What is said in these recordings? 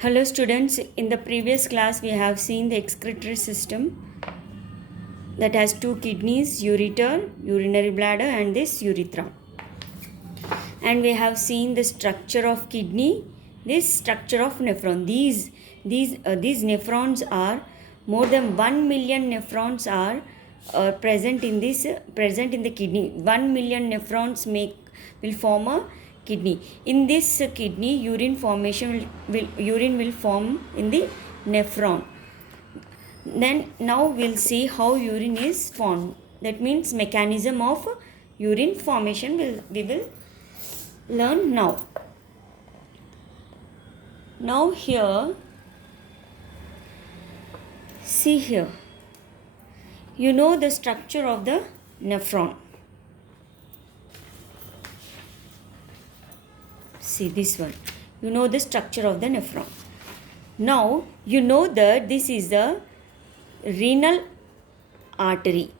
Hello students, in the previous class we have seen the excretory system that has two kidneys, ureter, urinary bladder and this urethra. And we have seen the structure of kidney, this structure of nephron. These nephrons are more than 1 million nephrons are present in the kidney. 1 million nephrons will form a kidney. In this kidney, urine will form in the nephron. Then now we'll see how urine is formed. That means mechanism of urine formation we will learn now. Now here, see here. You know the structure of the nephron. See this one. You know the structure of the nephron. Now you know that this is the renal artery.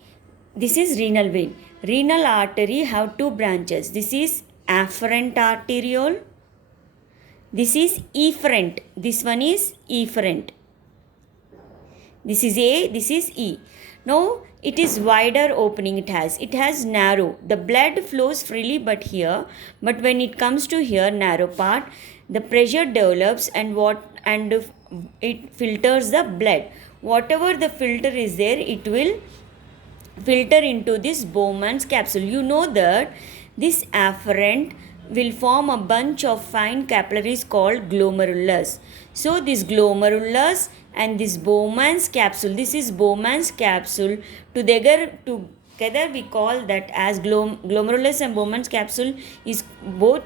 This is renal vein. Renal artery have two branches. This is afferent arteriole. This is efferent. This one is efferent. This is A, this is E. Now it is wider opening it has narrow. The blood flows freely but when it comes to here narrow part, the pressure develops and it filters the blood. Whatever the filter is there, it will filter into this Bowman's capsule. You know that this afferent will form a bunch of fine capillaries called glomerulus. So this glomerulus and this Bowman's capsule, this is Bowman's capsule, together we call that as glomerulus and Bowman's capsule is both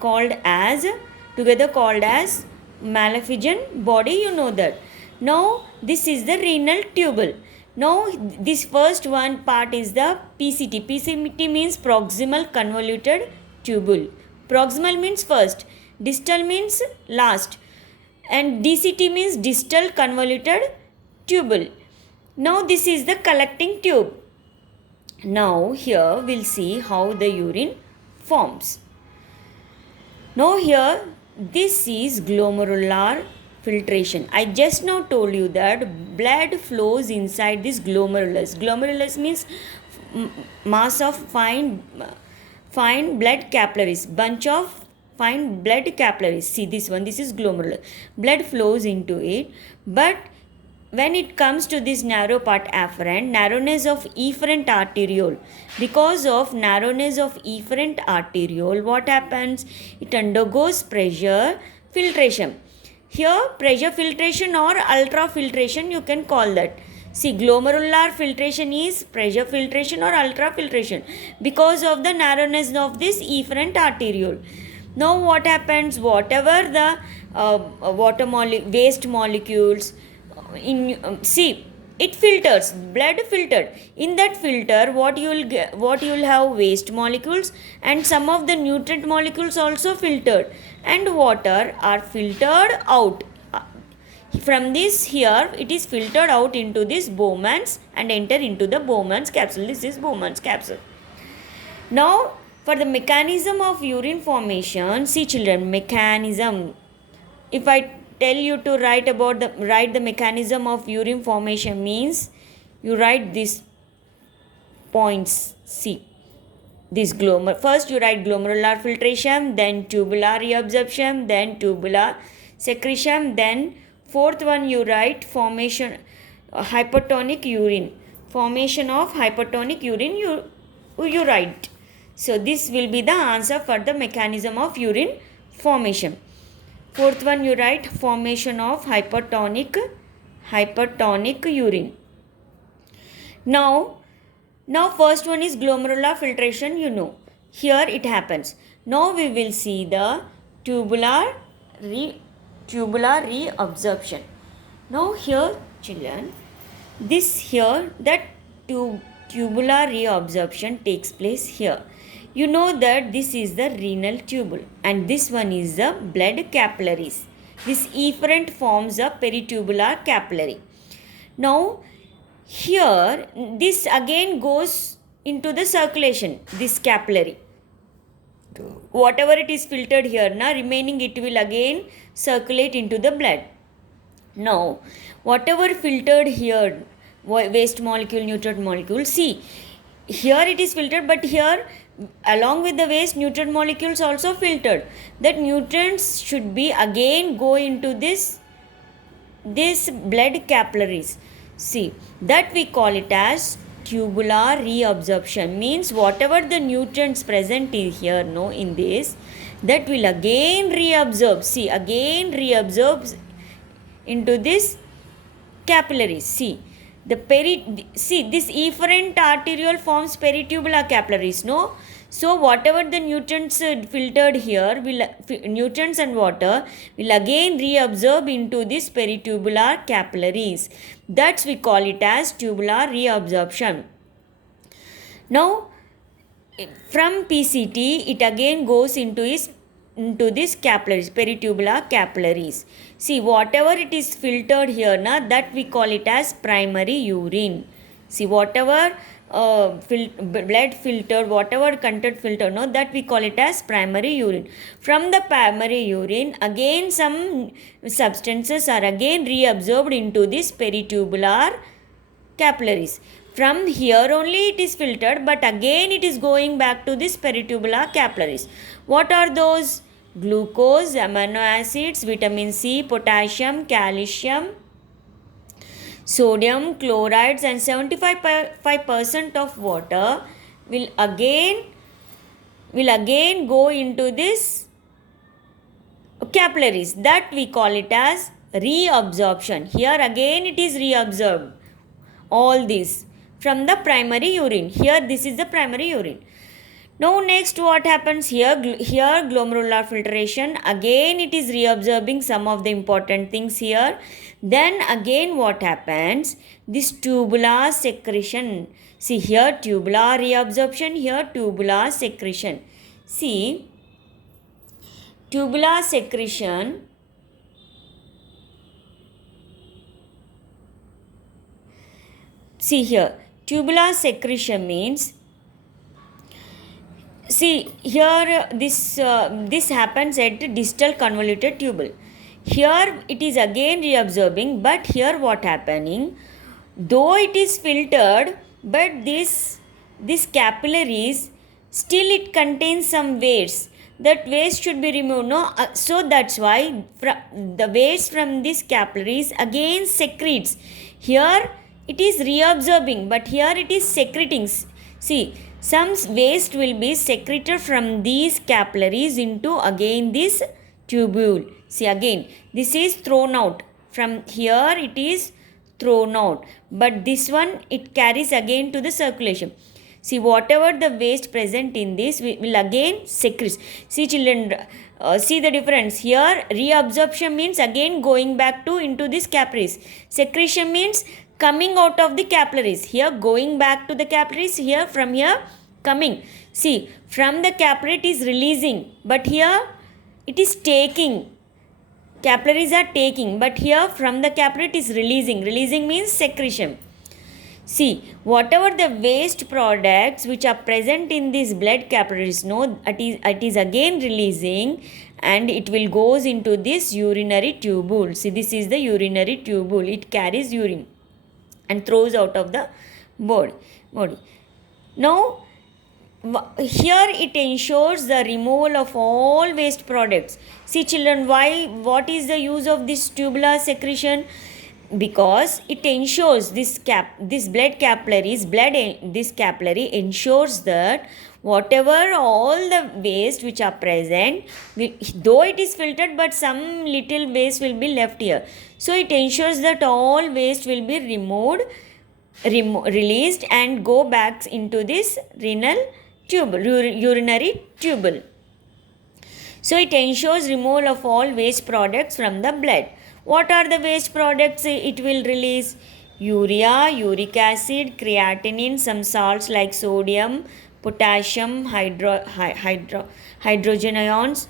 together called as Malpighian body, you know that. Now this is the renal tubule. Now this first one part is the PCT. PCT means proximal convoluted tubule. Proximal means first, distal means last, and DCT means distal convoluted tubule. Now this is the collecting tube. Now here we'll see how the urine forms. Now here this is glomerular filtration. I just now told you that blood flows inside this glomerulus. Glomerulus means mass of fine blood capillaries, bunch of fine blood capillaries. See this one, this is glomerulus. Blood flows into it, but when it comes to this narrow part afferent, narrowness of efferent arteriole, because of narrowness of efferent arteriole, what happens? It undergoes pressure filtration. Here pressure filtration or ultrafiltration you can call that. See, glomerular filtration is pressure filtration or ultrafiltration because of the narrowness of this efferent arteriole. Now what happens? Whatever the waste molecules see, it filters, blood filtered. In that filter, what you'll have waste molecules and some of the nutrient molecules also filtered, and water are filtered out. From this here, it is filtered out into this Bowman's and enter into the Bowman's capsule. This is Bowman's capsule. Now, for the mechanism of urine formation, see children, mechanism. If I tell you to write the mechanism of urine formation means, you write these points. See, first you write glomerular filtration, then tubular reabsorption, then tubular secretion, then fourth one you write formation hypertonic urine. Formation of hypertonic urine you write. So this will be the answer for the mechanism of urine formation. Fourth one you write formation of hypertonic urine. Now first one is glomerular filtration, you know. Here it happens. Now we will see the tubular reabsorption. Now here children, that tubular reabsorption takes place here. You know that this is the renal tubule and this one is the blood capillaries. This efferent forms a peritubular capillary. Now here this again goes into the circulation, this capillary. whatever it is filtered here, na, remaining it will again circulate into the blood. Now, whatever filtered here, waste molecule, nutrient molecule, see, here it is filtered, but here along with the waste, nutrient molecules also filtered. That nutrients should be again go into this blood capillaries. See, that we call it as tubular reabsorption. Means whatever the nutrients present here, no, in this, that will again reabsorb. See, again reabsorbs into this capillaries. See, see, this efferent arteriole forms peritubular capillaries, no? So whatever the nutrients filtered here, nutrients and water will again reabsorb into this peritubular capillaries. That's we call it as tubular reabsorption. Now, from PCT, it again goes into this capillaries, peritubular capillaries. See, whatever it is filtered here, na, that we call it as primary urine. See, whatever blood filter, whatever content filter, no, that we call it as primary urine. From the primary urine, again some substances are again reabsorbed into this peritubular capillaries. From here only it is filtered, but again it is going back to this peritubular capillaries. What are those? Glucose, amino acids, vitamin C, potassium, calcium, sodium, chlorides, and 75% of water will again go into this capillaries. That we call it as reabsorption. Here again it is reabsorbed. All this from the primary urine. Here this is the primary urine. Now next what happens here? Here glomerular filtration. Again it is reabsorbing some of the important things here. Then again what happens? This tubular secretion. See here tubular reabsorption, here tubular secretion. See, tubular secretion see here, tubular secretion means, see here this happens at distal convoluted tubule. Here it is again reabsorbing, but here what happening? Though it is filtered, but this capillaries, still it contains some waste. That waste should be removed, no? So that's why the waste from these capillaries again secretes. Here it is reabsorbing, but here it is secreting. See, some waste will be secreted from these capillaries into again this tubule. See, again this is thrown out. From here it is thrown out, but this one it carries again to the circulation. See, whatever the waste present in this will again secrete. See children, see the difference. Here reabsorption means again going back to into this capillaries. Secretion means coming out of the capillaries. Here going back to the capillaries, here from here coming. See, from the capillary it is releasing, but here it is taking. Capillaries are taking, but here from the capillary it is releasing. Releasing means secretion. See, whatever the waste products which are present in these blood capillaries, no, it is again releasing, and it will goes into this urinary tubule. See, this is the urinary tubule. It carries urine and throws out of the body. Now, here it ensures the removal of all waste products. See children, what is the use of this tubular secretion? Because it ensures this blood capillaries, this capillary ensures that whatever all the waste which are present, though it is filtered, but some little waste will be left here. So it ensures that all waste will be removed, released, and go back into this renal tubule, urinary tubule. So it ensures removal of all waste products from the blood. What are the waste products it will release? Urea, uric acid, creatinine, some salts like sodium, potassium, hydrogen ions,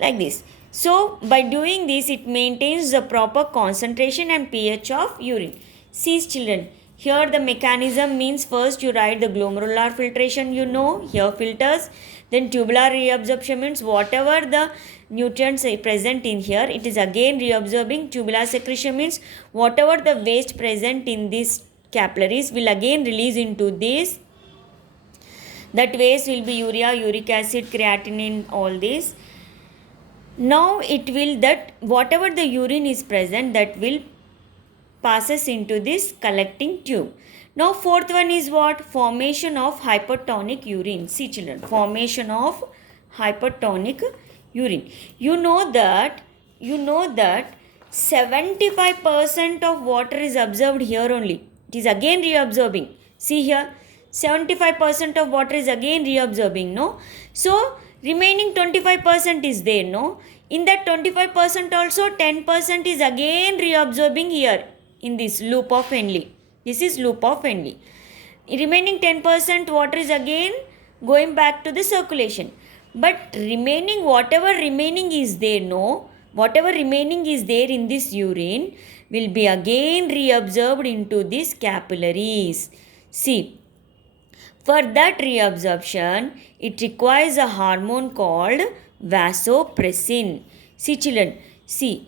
like this. So by doing this, it maintains the proper concentration and pH of urine. See children, Here the mechanism means first you write the glomerular filtration, here filters, then tubular reabsorption means whatever the nutrients are present in here, it is again reabsorbing. Tubular secretion means whatever the waste present in these capillaries will again release into this. That waste will be urea, uric acid, creatinine, all this. Now it will, that whatever the urine is present, that will passes into this collecting tube. Now fourth one is what? Formation of hypertonic urine. See children, formation of hypertonic urine. You know that 75% of water is absorbed here only. It is again reabsorbing. See here, 75% of water is again reabsorbing, no? So remaining 25% is there, no? In that 25% also 10% is again reabsorbing here in this loop of Henle. This is loop of Henle. Remaining 10% water is again going back to the circulation. But remaining, whatever remaining is there, no? Whatever remaining is there in this urine will be again reabsorbed into these capillaries. See, for that reabsorption, it requires a hormone called vasopressin. See children, see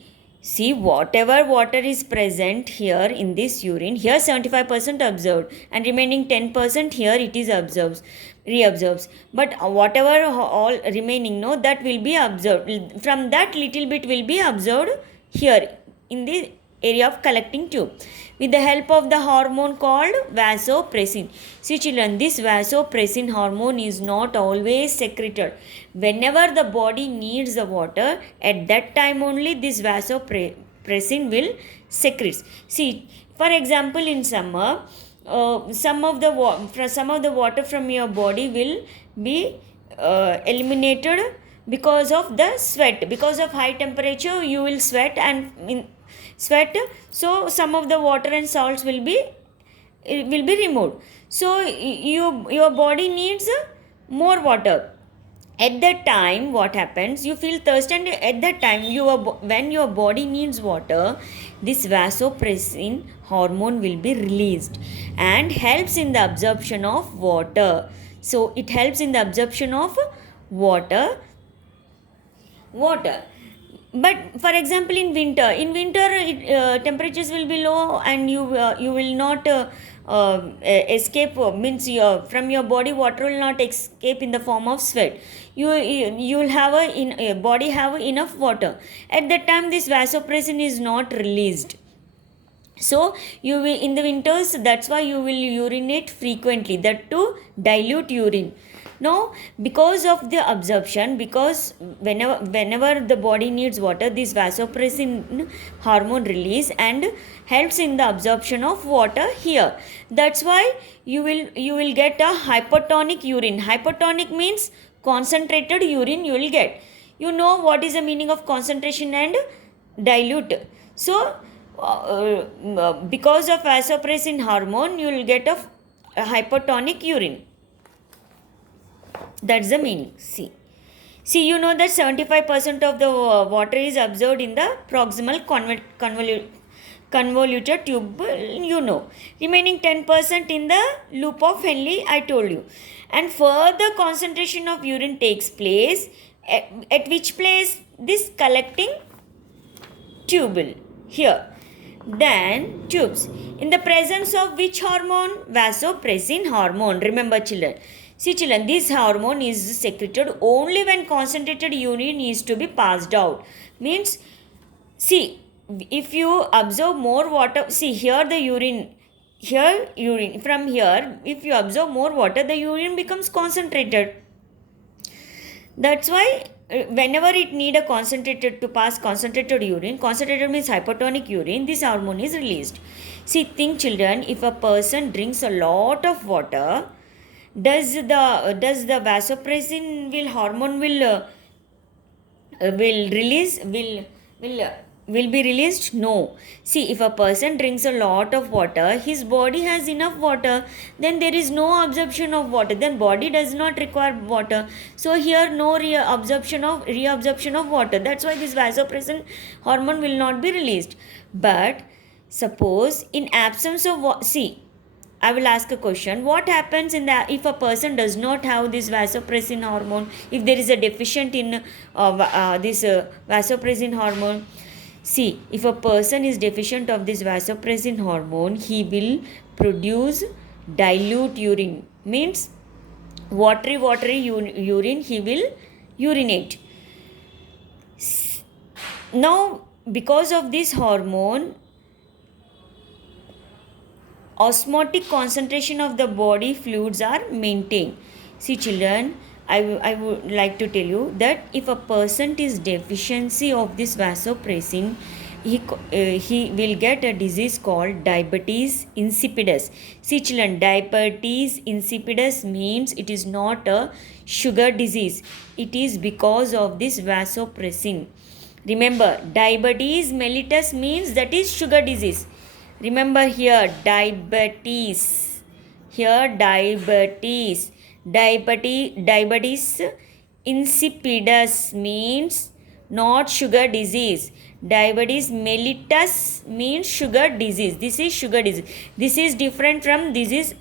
whatever water is present here in this urine, here 75% absorbed and remaining 10% here it is reabsorbs. But whatever all remaining, no, that will be absorbed. From that little bit will be absorbed here in the area of collecting tube with the help of the hormone called vasopressin. See children, this vasopressin hormone is not always secreted. Whenever the body needs the water, at that time only this vasopressin will secrete. See, for example, in summer, some of the water from your body will be eliminated because of the sweat. Because of high temperature, you will sweat, and so some of the water and salts will be removed. So your body needs more water. At that time, what happens? You feel thirst, and at that time, when your body needs water, this vasopressin hormone will be released and helps in the absorption of water. So it helps in the absorption of water. But for example, in winter, temperatures will be low, and you will not escape. Means from your body, water will not escape in the form of sweat. You will have body have enough water. At that time, this vasopressin is not released. So you will, in the winters, that's why you will urinate frequently. That to dilute urine. Now, because of the absorption, because whenever the body needs water, this vasopressin hormone release and helps in the absorption of water here. That's why you will get a hypertonic urine. Hypertonic means concentrated urine you will get. You know what is the meaning of concentration and dilute. So, because of vasopressin hormone, you will get a hypertonic urine. That's the meaning. See, you know that 75% of the water is absorbed in the proximal convoluted tube, you know. Remaining 10% in the loop of Henle, I told you. And further concentration of urine takes place. At which place? This collecting tubule here. Then tubes. In the presence of which hormone? Vasopressin hormone. Remember children. See children, this hormone is secreted only when concentrated urine is to be passed out. Means, see, if you absorb more water, see here the urine, from here, if you absorb more water, the urine becomes concentrated. That's why whenever it need a concentrated to pass concentrated urine, concentrated means hypertonic urine, this hormone is released. See, think children, if a person drinks a lot of water, does the vasopressin hormone will be released? No. See, if a person drinks a lot of water, his body has enough water, then there is no absorption of water, then body does not require water. So here no reabsorption of water. That's why this vasopressin hormone will not be released. But suppose in absence of I will ask a question. What happens in the if a person does not have this vasopressin hormone? If there is a deficient in this vasopressin hormone, see, if a person is deficient of this vasopressin hormone, he will produce dilute urine. Means watery urine he will urinate. Now, because of this hormone, osmotic concentration of the body fluids are maintained. See children, I would like to tell you that if a person is deficiency of this vasopressin, he will get a disease called diabetes insipidus. See children, diabetes insipidus means it is not a sugar disease. It is because of this vasopressin. Remember, diabetes mellitus means that is sugar disease. Remember here, diabetes. Here, diabetes insipidus means not sugar disease. Diabetes mellitus means sugar disease. This is sugar disease. This is different from this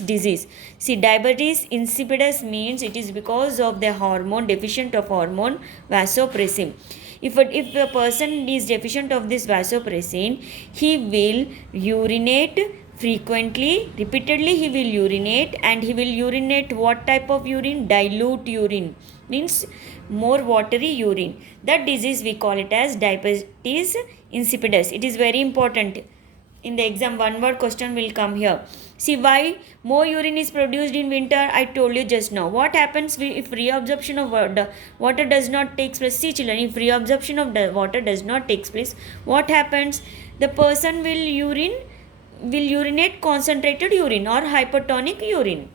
disease. See, diabetes insipidus means it is because of the hormone, deficient of hormone vasopressin. If a person is deficient of this vasopressin, he will urinate frequently, repeatedly he will urinate, and he will urinate what type of urine? Dilute urine, means more watery urine. That disease we call it as diabetes insipidus. It is very important. In the exam, one word question will come here. See, why more urine is produced in winter? I told you just now. What happens if reabsorption of water does not take place? See children, if reabsorption of the water does not take place, what happens? The person will urinate concentrated urine or hypertonic urine.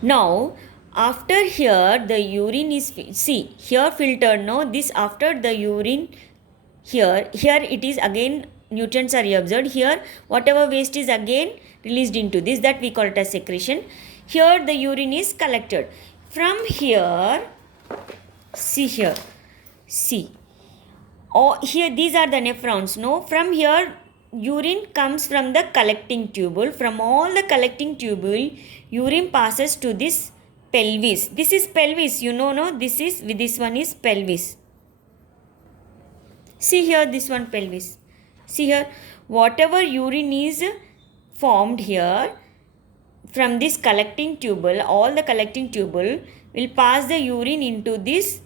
Now, after here the urine is, see here filtered, no, this after the urine, here it is again nutrients are reabsorbed. Here whatever waste is again released into this, that we call it as secretion. Here the urine is collected. From here, see here, see, oh, here these are the nephrons, no. From here urine comes from the collecting tubule. From all the collecting tubule, urine passes to this pelvis. This is pelvis, you know, no, this one is pelvis. See here, this one pelvis. See here, whatever urine is formed here from this collecting tubule, all the collecting tubule will pass the urine into this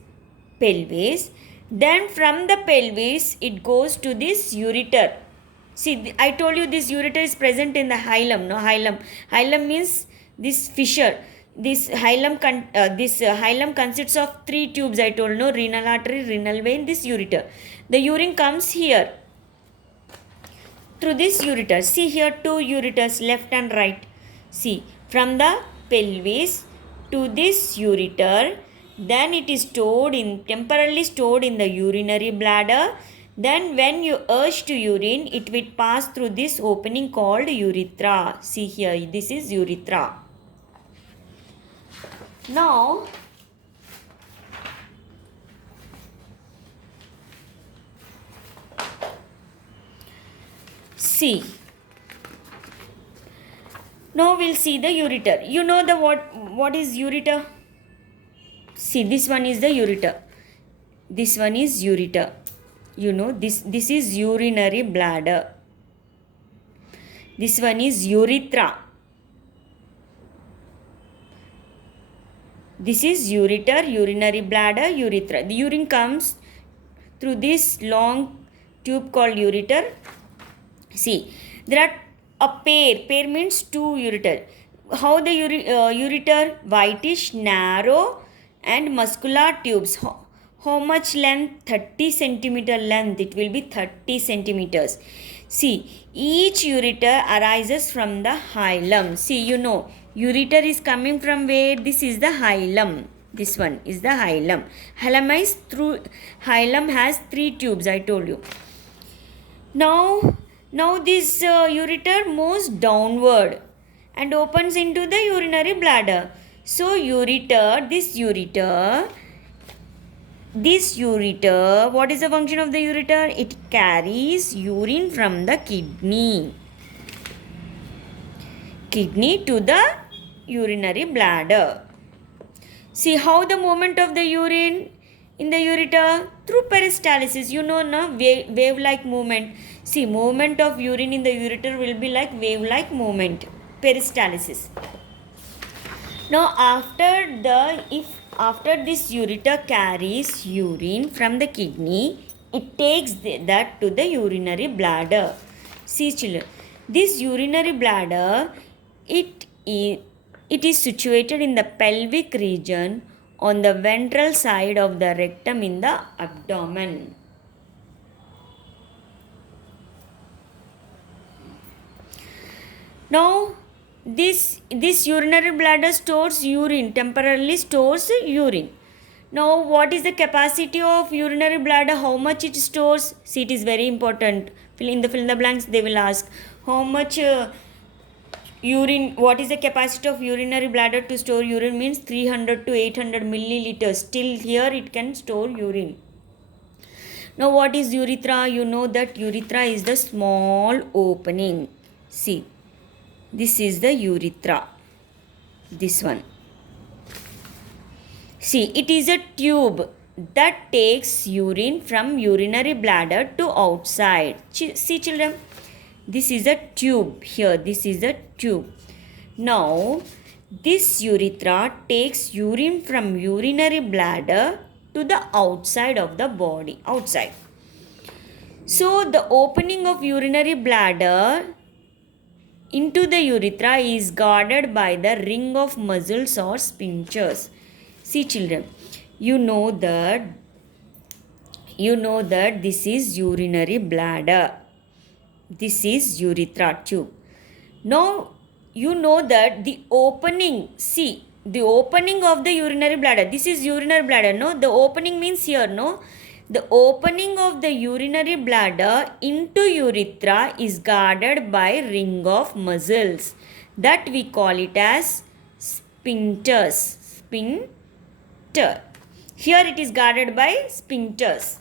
pelvis. Then from the pelvis, it goes to this ureter. See, I told you this ureter is present in the hilum, no, hilum. Hilum means this fissure. This hilum consists of 3 tubes, I told, no, renal artery, renal vein, this ureter. The urine comes here through this ureter. See here, 2 ureters, left and right. See, from the pelvis to this ureter, then it is temporarily stored in the urinary bladder. Then when you urge to urine, it will pass through this opening called urethra. See here, this is urethra. Now, see, now we'll see the ureter. You know the what is ureter? See, this one is the ureter. This one is ureter. You know, this is urinary bladder. This one is urethra. This is ureter, urinary bladder, urethra. The urine comes through this long tube called ureter. See, there are a pair means 2 ureter. How the ureter? Whitish, narrow and muscular tubes. How much length? 30 centimeter length. It will be 30 centimeters. See, each ureter arises from the hilum. See, you know, ureter is coming from where? This is the hilum. This one is the hilum. Hilum has 3 tubes, I told you. Now this ureter moves downward and opens into the urinary bladder. So this ureter, what is the function of the ureter? It carries urine from the kidney. kidney to the urinary bladder. See how the movement of the urine in the ureter through peristalsis. You know, no, wave-like movement. See, movement of urine in the ureter will be like wave-like movement, peristalsis. Now, after this ureter carries urine from the kidney, it takes that to the urinary bladder. See, children, this urinary bladder, it is situated in the pelvic region on the ventral side of the rectum in the abdomen. Now, this urinary bladder stores urine, temporarily stores urine. Now, what is the capacity of urinary bladder? How much it stores? See, it is very important. Fill in the blanks. They will ask how much urine. What is the capacity of urinary bladder to store urine? Means 300 to 800 milliliters. Still here it can store urine. Now, what is urethra? You know that urethra is the small opening. See, this is the urethra. This one. See, it is a tube that takes urine from urinary bladder to outside. See, children, this is a tube here. This is a tube. Now, this urethra takes urine from urinary bladder to the outside of the body. Outside. So, the opening of urinary bladder into the urethra is guarded by the ring of muscles or sphincters. See, children, you know that this is urinary bladder. This is urethra tube. Now, you know that the opening, see, the opening of the urinary bladder, this is urinary bladder, no? The opening means here, no? The opening of the urinary bladder into urethra is guarded by ring of muscles. That we call it as sphincters. Sphincter. Here it is guarded by sphincters.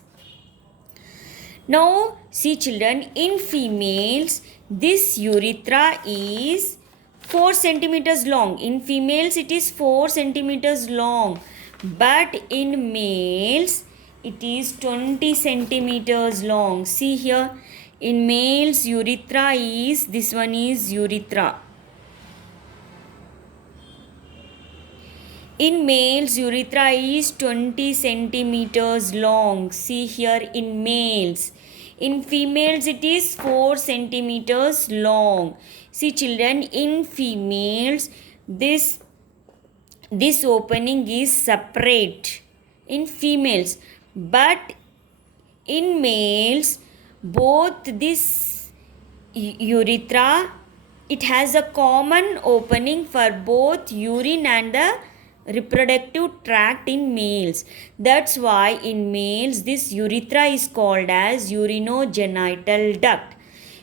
Now, see, children, in females, this urethra is 4 centimeters long. In females, it is 4 centimeters long. But in males, it is 20 centimeters long. See here, in males, urethra is, this one is urethra. In males, urethra is 20 centimeters long. See here, in males. In females, it is 4 centimeters long. See, children, in females, this opening is separate. In females. But in males, both this urethra, it has a common opening for both urine and the reproductive tract in males. That's why in males this urethra is called as urinogenital duct.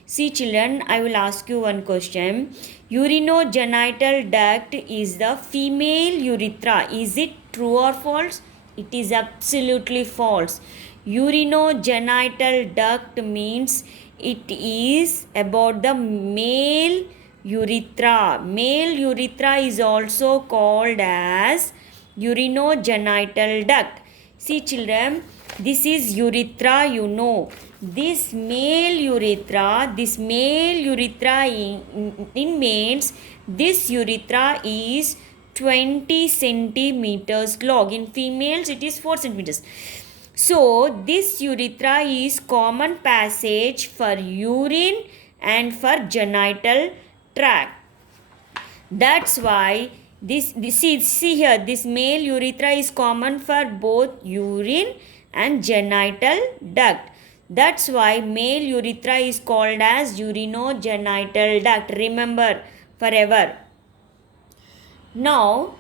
See, children, I will ask you one question. Urinogenital duct is the female urethra. Is it true or false? It is absolutely false. Urinogenital duct means it is about the male urethra. Male urethra is also called as urinogenital duct. See, children, this is urethra, you know. This male urethra in males, this urethra is 20 centimeters long. In females, it is 4 centimeters. So, this urethra is common passage for urine and for genital tract. That's why see here, this male urethra is common for both urine and genital duct. That's why male urethra is called as urinogenital duct. Remember forever. Now,